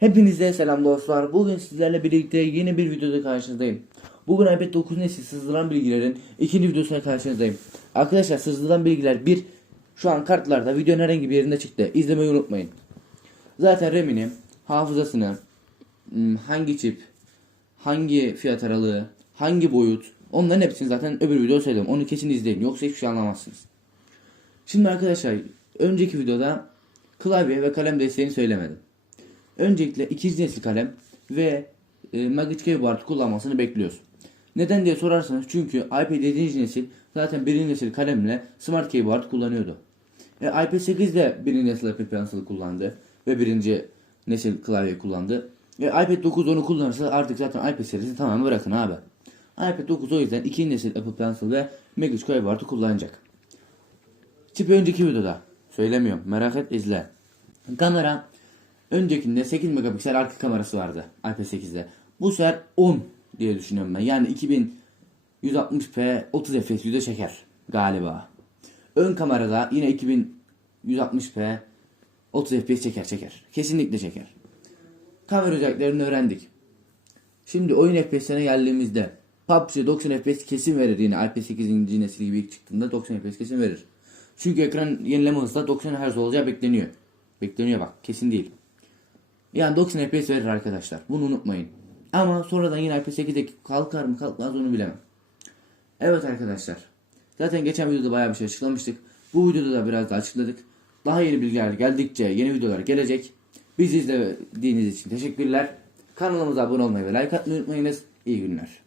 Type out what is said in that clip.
Hepinize selam dostlar. Bugün sizlerle birlikte yeni bir videoda karşınızdayım. Bugün iPad 9 nesil sızdıran bilgilerin ikinci videosuna karşınızdayım. Arkadaşlar sızdıran bilgiler bir şu an kartlarda videonun herhangi bir yerinde çıktı. İzlemeyi unutmayın. Zaten RAM'ini, hafızasını, hmm, hangi çip, hangi fiyat aralığı, hangi boyut onların hepsini zaten öbür videoda söyledim. Onu kesin izleyin yoksa hiçbir şey anlamazsınız. Şimdi arkadaşlar önceki videoda klavye ve kalem desteğini söylemedim. Öncelikle ikinci nesil kalem ve e, Magic Keyboard kullanmasını bekliyoruz. Neden diye sorarsanız çünkü iPad 7. nesil zaten birinci nesil kalemle Smart Keyboard kullanıyordu. E, iPad 8 de birinci nesil Apple Pencil kullandı ve birinci nesil klavye kullandı. E, iPad 9 onu kullanırsa artık zaten iPad serisi tamamen bırakın abi. iPad 9 o yüzden ikinci nesil Apple Pencil ve Magic Keyboard'u kullanacak. Çipi önceki videoda. Söylemiyorum. Merak et izle. Kamera öncekinde 8 megapiksel arka kamerası vardı iPad 8'de. Bu sefer 10 diye düşünüyorum ben. Yani 2160p 30 fps yüzde çeker galiba. Ön kamerada yine 2160p 30 fps çeker çeker. Kesinlikle çeker. Kamera özelliklerini öğrendik. Şimdi oyun FPS'ine geldiğimizde PUBG 90 FPS kesin verir yine iPad 8. nesil gibi ilk çıktığında 90 FPS kesin verir. Çünkü ekran yenileme hızı da 90 Hz olacağı bekleniyor. Bekleniyor bak kesin değil. Yani 90 FPS verir arkadaşlar. Bunu unutmayın. Ama sonradan yine iPad 8'deki kalkar mı kalkmaz onu bilemem. Evet arkadaşlar. Zaten geçen videoda bayağı bir şey açıklamıştık. Bu videoda da biraz daha açıkladık. Daha yeni bilgiler geldikçe yeni videolar gelecek. Bizi izlediğiniz için teşekkürler. Kanalımıza abone olmayı ve like atmayı unutmayınız. İyi günler.